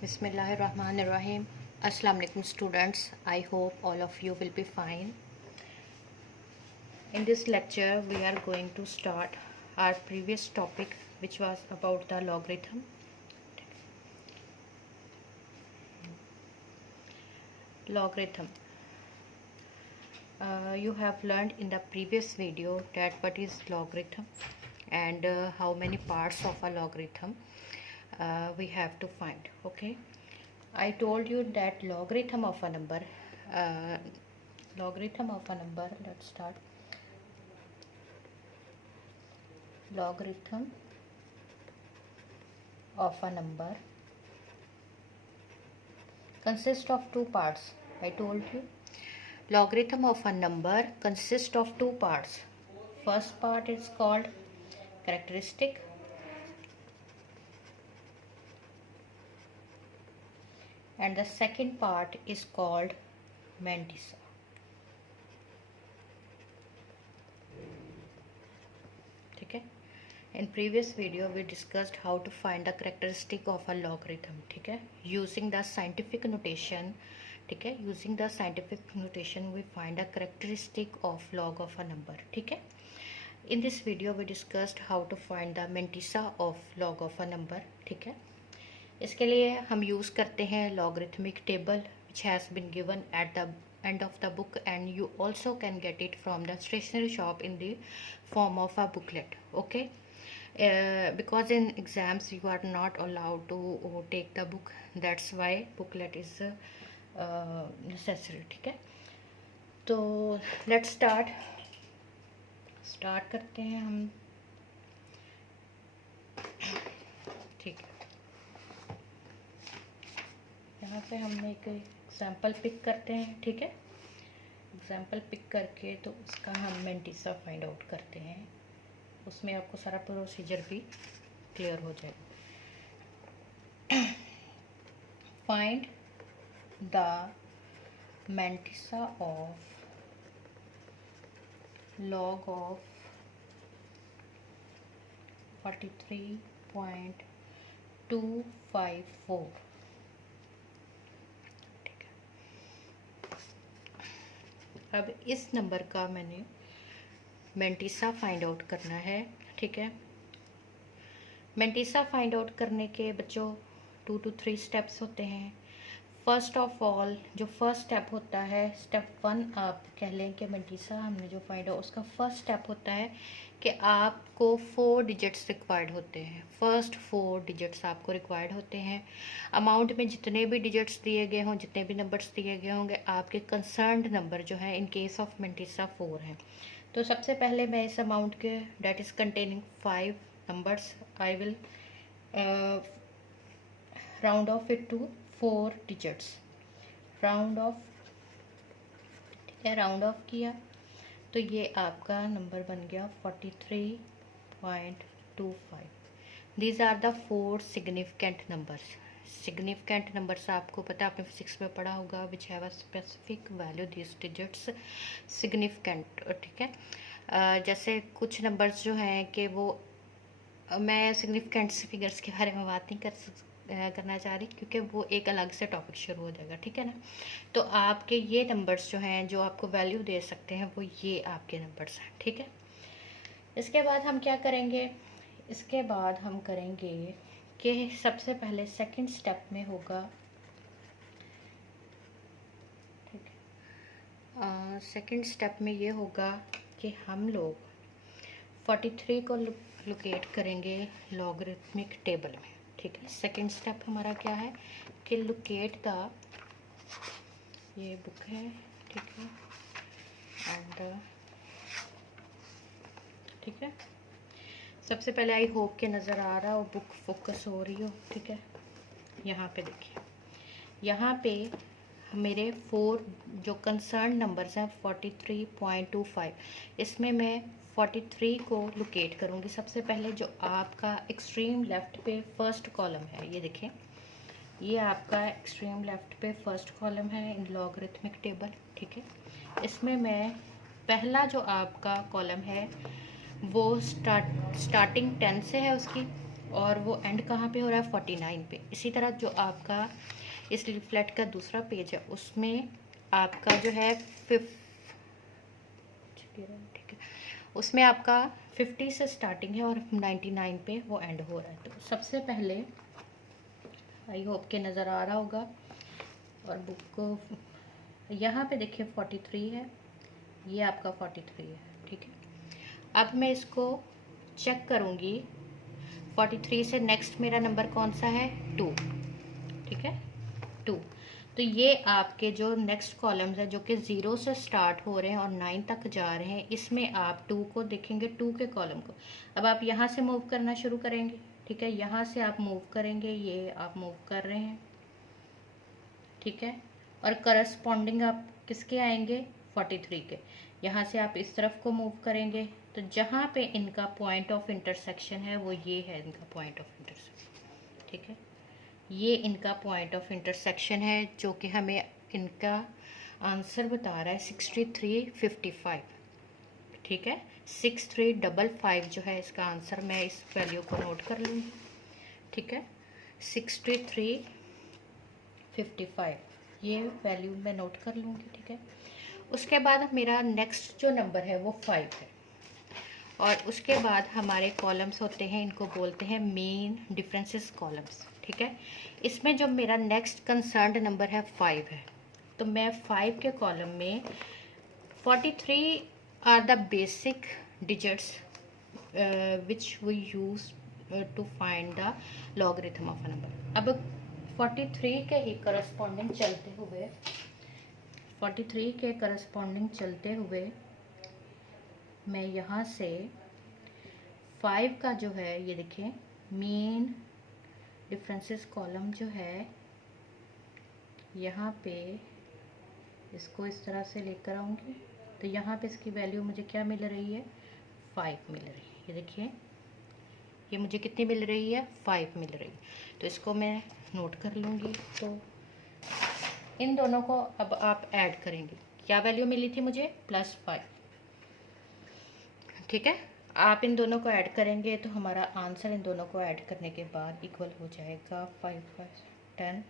Bismillahirrahmanirrahim. Assalamu alaikum students. I hope all of you will be fine. In this lecture we are going to start our previous topic, which was about the logarithm. Logarithm. You have learned in the previous video that what is logarithm and how many parts of a logarithm we have to find. Okay, I told you that logarithm of a number, let's start. Logarithm of a number consists of two parts. I told you logarithm of a number consists of two parts. First part is called characteristic, and the second part is called mantissa. Okay, in previous video we discussed how to find the characteristic of a logarithm. Okay, using the scientific notation. Okay, using the scientific notation we find a characteristic of log of a number. Okay, in this video we discussed how to find the mantissa of log of a number. ठीक है, इसके लिए हम use करते हैं logarithmic table which has been given at the end of the book, and you also can get it from the stationery shop in the form of a booklet. Okay, because in exams you are not allowed to take the book, that's why booklet is necessary. ठीक है, तो let's start करते हैं हम. ठीक है, यहाँ पे हमने एक एग्जाम्पल पिक करते हैं. ठीक है, एग्जाम्पल पिक करके तो उसका हम mantissa फाइंड आउट करते हैं. उसमें आपको सारा प्रोसीजर भी क्लियर हो जाएगा. Find the mantissa of log of 43.254. ठीक है, अब इस नंबर का मैंने mantissa फाइंड आउट करना है. ठीक है, mantissa फाइंड आउट करने के बच्चों 2 to 3 स्टेप्स होते हैं. फर्स्ट ऑफ ऑल जो फर्स्ट स्टेप होता है, स्टेप 1 आप कह लें कि mantissa हमने जो फाइंड आउट, उसका फर्स्ट स्टेप होता है कि आपको 4 डिजिट्स रिक्वायर्ड होते हैं. फर्स्ट 4 डिजिट्स आपको रिक्वायर्ड होते हैं. अमाउंट में जितने भी डिजिट्स दिए गए हों, जितने भी नंबर्स दिए गए होंगे, आपके कंसर्न्ड नंबर जो है इन केस ऑफ mantissa 4 हैं. तो सबसे पहले मैं इस अमाउंट के date is containing 5 numbers, I will round off it to 4 digits. Round off, ठीक है, राउंड ऑफ किया तो ये आपका नंबर बन गया 43.25. These are the 4 significant numbers. Significant numbers आपको पता है, आपने फिजिक्स में पढ़ा होगा, which have a specific value, this digits significant. ठीक है, जैसे कुछ नंबर्स जो हैं कि वो, मैं सिग्निफिकेंट फिगर्स के बारे में बात नहीं करना चाह रही, क्योंकि वो एक अलग से टॉपिक शुरू हो जाएगा. ठीक है ना, तो आपके ये नंबर्स जो हैं जो आपको वैल्यू दे सकते हैं वो ये आपके नंबर्स हैं. ठीक है, इसके बाद हम क्या करेंगे, इसके बाद हम करेंगे कि सबसे पहले सेकंड स्टेप में होगा. ठीक है, सेकंड स्टेप में ये होगा कि हम लोग 43 को लोकेट करेंगे लॉगरिथमिक टेबल में. ठीक है, सेकंड स्टेप हमारा क्या है कि लोकेट द, ये बुक है. ठीक है, एंड ठीक है, सबसे पहले आई होप के नज़र आ रहा हो, बुक फोकस हो रही हो. ठीक है, यहाँ पे देखिए, यहाँ पे मेरे 4 जो कंसर्न नंबर्स हैं 43.25, इसमें मैं 43 को लोकेट करूँगी. सबसे पहले जो आपका एक्सट्रीम लेफ़्ट पे फर्स्ट कॉलम है, ये देखें, ये आपका एक्सट्रीम लेफ़्ट पे फर्स्ट कॉलम है इन लॉगरिथमिक टेबल. ठीक है, इसमें मैं पहला जो आपका कॉलम है वो स्टार्टिंग 10 से है उसकी, और वो एंड कहाँ पे हो रहा है, 49 पे। इसी तरह जो आपका इस लीफलेट का दूसरा पेज है उसमें आपका जो है ठीक है, उसमें आपका 50 से स्टार्टिंग है और 99 पे वो एंड हो रहा है। तो सबसे पहले आई होप के नज़र आ रहा होगा, और बुक को यहाँ पे देखिए 43 है, ये आपका 43 है, ठीक है। अब मैं इसको चेक करूँगी, 43 से नेक्स्ट मेरा नंबर कौन सा है, 2, ठीक है, 2। तो ये आपके जो नेक्स्ट कॉलम्स है जो कि 0 से स्टार्ट हो रहे हैं और 9 तक जा रहे हैं, इसमें आप 2 को देखेंगे, 2 के कॉलम को। अब आप यहाँ से मूव करना शुरू करेंगे, ठीक है, यहाँ से आप मूव करेंगे, ये आप मूव कर रहे हैं, ठीक है, और करस्पॉन्डिंग आप किसके आएंगे, 43 के। यहाँ से आप इस तरफ को मूव करेंगे, तो जहाँ पे इनका पॉइंट ऑफ इंटरसेक्शन है वो ये है इनका पॉइंट ऑफ इंटरसेक्शन, ठीक है, ये इनका पॉइंट ऑफ इंटरसेक्शन है जो कि हमें इनका आंसर बता रहा है 6355, ठीक है, 6355 जो है इसका आंसर। मैं इस वैल्यू को नोट कर लूँगी, ठीक है, 6355 ये वैल्यू मैं नोट कर लूँगी, ठीक है। उसके बाद मेरा नेक्स्ट जो नंबर है वो 5 है, और उसके बाद हमारे कॉलम्स होते हैं, इनको बोलते हैं मेन डिफरेंसेस कॉलम्स, ठीक है। इसमें जो मेरा नेक्स्ट कंसर्न्ड नंबर है 5 है, तो मैं 5 के कॉलम में 43 are the basic digits which we use to find the logarithm of a number. अब 43 के ही करस्पॉन्डिंग चलते हुए 43 के करस्पॉन्डिंग चलते हुए मैं यहाँ से 5 का जो है, ये देखिए मेन डिफरेंसेस कॉलम जो है, यहाँ पे इसको इस तरह से लेकर आऊँगी, तो यहाँ पे इसकी वैल्यू मुझे क्या मिल रही है, 5 मिल रही है। ये देखिए ये मुझे कितनी मिल रही है, 5 मिल रही है। तो इसको मैं नोट कर लूँगी। तो इन दोनों को अब आप ऐड करेंगे, क्या वैल्यू मिली थी मुझे, +5, ठीक है। आप इन दोनों को ऐड करेंगे तो हमारा आंसर इन दोनों को ऐड करने के बाद इक्वल हो जाएगा 5 5 10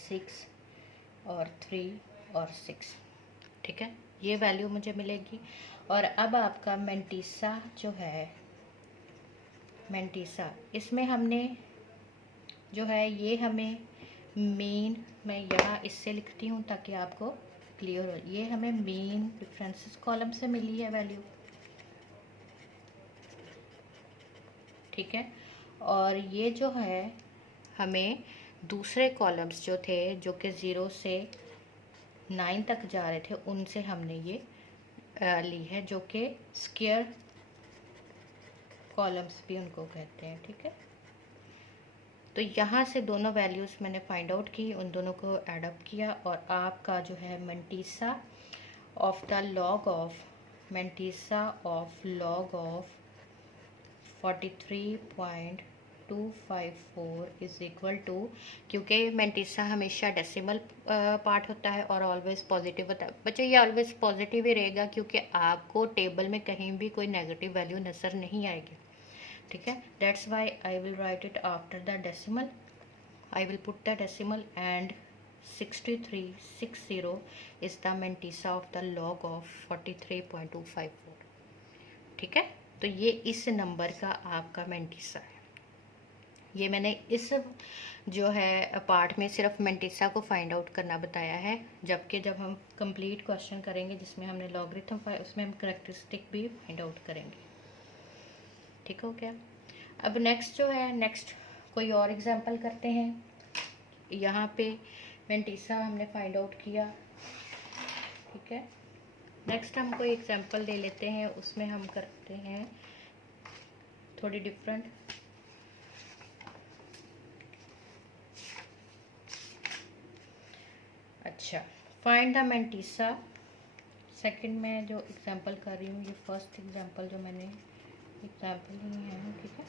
6 और 3 और 6, ठीक है, ये वैल्यू मुझे मिलेगी। और अब आपका मेंटिसा जो है, मेंटिसा इसमें हमने जो है ये हमें मेन, मैं यहाँ इससे लिखती हूँ ताकि आपको क्लियर हो, ये हमें मेन डिफरेंसेस कॉलम से मिली है वैल्यू, ठीक है। और ये जो है हमें दूसरे कॉलम्स जो थे जो कि 0 से 9 तक जा रहे थे, उनसे हमने ये ली है, जो कि स्क्वायर कॉलम्स भी उनको कहते हैं, ठीक है। तो यहाँ से दोनों वैल्यूज़ मैंने फाइंड आउट की, उन दोनों को एडअप किया, और आपका जो है mantissa of the log of, mantissa of log of 43.254 is equal to, क्योंकि मेंटिसा हमेशा डेसिमल पार्ट होता है और ऑलवेज पॉजिटिव होता है। बच्चों ये ऑलवेज पॉजिटिव ही रहेगा क्योंकि आपको टेबल में कहीं भी कोई नेगेटिव वैल्यू नज़र नहीं आएगी, ठीक है। That's why I will write it after the decimal, I will put the decimal and 6360 is the mantissa of the log of 43.254, ठीक है। तो ये इस नंबर का आपका मेंटिसा है। ये मैंने इस जो है पार्ट में सिर्फ मेंटिसा को फाइंड आउट करना बताया है, जबकि जब हम कंप्लीट क्वेश्चन करेंगे जिसमें हमने लॉगरिथम उसमें हम करैक्टरिस्टिक भी फाइंड आउट करेंगे, ठीक हो गया। अब नेक्स्ट जो है, नेक्स्ट कोई और एग्जांपल करते हैं। यहाँ पे मेंटिसा हमने फाइंड आउट किया, ठीक है। नेक्स्ट हम कोई एग्जांपल ले लेते हैं, उसमें हम करते हैं थोड़ी डिफरेंट। अच्छा, फाइंड द मेंटिसा, सेकंड में जो एग्जांपल कर रही हूँ, ये फर्स्ट एग्जांपल जो मैंने एग्जांपल ही है, ठीक है।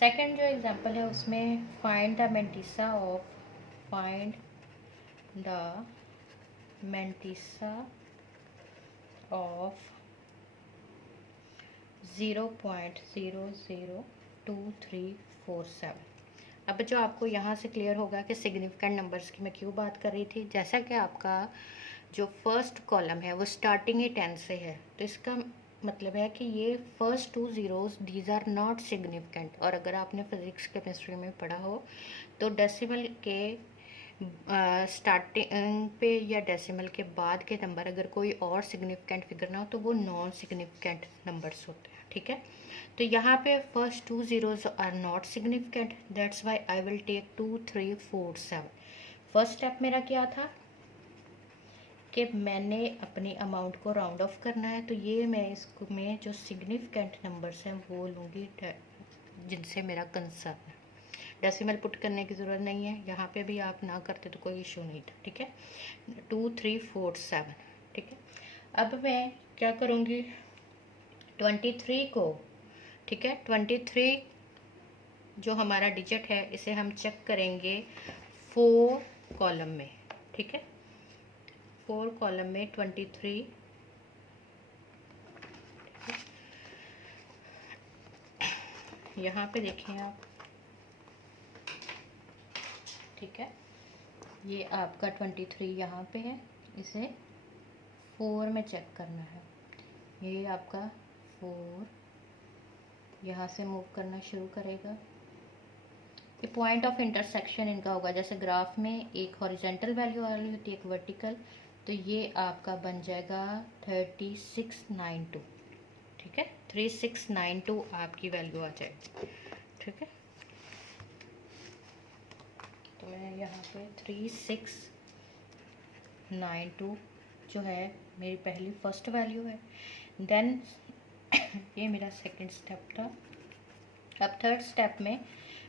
सेकंड जो एग्जांपल है उसमें find the mantissa of, find the mantissa of 0.002 2 3 4 7। अब जो आपको यहाँ से क्लियर होगा कि सिग्निफिकेंट नंबर्स की मैं क्यों बात कर रही थी, जैसा कि आपका जो फर्स्ट कॉलम है वो स्टार्टिंग ही 10 से है, तो इसका मतलब है कि ये first 2 zeros these are not significant. और अगर आपने फिजिक्स केमिस्ट्री में पढ़ा हो तो डेसिमल के स्टार्टिंग पे या डेसिमल के बाद के नंबर अगर कोई और सिग्निफिकेंट फिगर ना हो तो वो नॉन सिग्निफिकेंट नंबर्स होते हैं, ठीक है। तो यहाँ पे first 2 zeros are not significant, that's why I will take 2 3 4 7। First step मेरा क्या था कि मैंने अपनी अमाउंट को राउंड ऑफ करना है, तो ये मैं इसको में जो सिग्निफिकेंट नंबर्स हैं वो लूँगी जिनसे मेरा कंसर्न है। डेसिमल पुट करने की ज़रूरत नहीं है, यहाँ पे भी आप ना करते तो कोई इशू नहीं था, ठीक है। 2 3 4 7, ठीक है। अब मैं क्या करूँगी, 23 को, ठीक है, 23 जो हमारा डिजिट है इसे हम चेक करेंगे 4 कॉलम में, ठीक है। 4 कॉलम में 23, यहाँ पे देखें आप, ठीक है। ये आपका 23 यहाँ पे है, इसे 4 में चेक करना है। ये आपका 4 यहाँ से मूव करना शुरू करेगा। ये पॉइंट ऑफ इंटरसेक्शन इनका होगा, जैसे ग्राफ में एक हॉरिजेंटल वैल्यू आ रही होती है, एक वर्टिकल, तो ये आपका बन जाएगा 3692, ठीक है। 3692 आपकी वैल्यू आ जाएगी, ठीक है। तो मैं यहाँ पे 3692 जो है मेरी पहली फर्स्ट वैल्यू है। देन ये मेरा सेकंड स्टेप था। अब थर्ड स्टेप में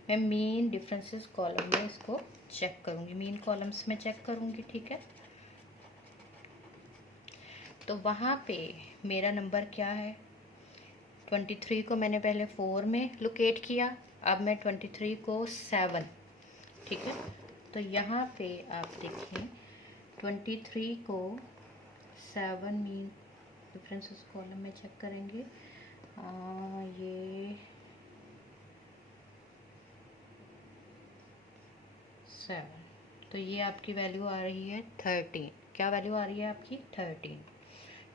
मैं मीन डिफरेंसेस कॉलम में इसको चेक करूँगी, मीन कॉलम्स में चेक करूँगी, ठीक है। तो वहाँ पे मेरा नंबर क्या है, 23 को मैंने पहले 4 में लोकेट किया, अब मैं 23 को 7, ठीक है। तो यहाँ पे आप देखें 23 को 7 मीन डिफरेंसेस कॉलम में चेक करेंगे। ये 7, तो ये आपकी वैल्यू आ रही है 13। क्या वैल्यू आ रही है आपकी, 13,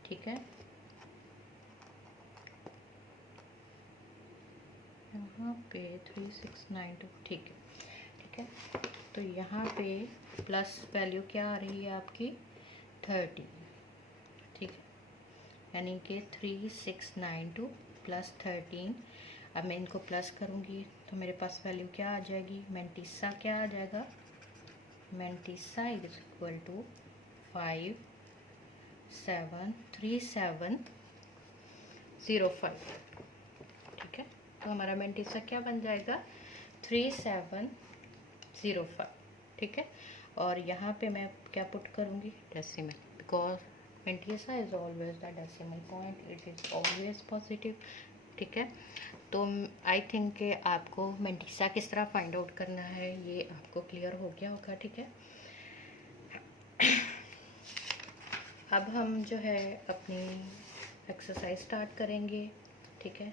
ठीक है। यहाँ पे 3692, ठीक है, ठीक है। तो यहाँ पे प्लस वैल्यू क्या आ रही है आपकी, 13, ठीक है। यानी कि 3692 प्लस 13। अब मैं इनको प्लस करूँगी तो मेरे पास वैल्यू क्या आ जाएगी, मेंटिसा क्या आ जाएगा, मेंटिसा इज इक्वल टू 573705, ठीक है। तो हमारा मेंटिसा क्या बन जाएगा, 3705, ठीक है। और यहाँ पे मैं क्या पुट करूँगी, decimal, because mantissa is always the decimal point, it is always positive, ठीक है। तो आई थिंक कि आपको मेंटिसा किस तरह फाइंड आउट करना है ये आपको क्लियर हो गया होगा, ठीक है। अब हम जो है अपनी एक्सरसाइज स्टार्ट करेंगे, ठीक है।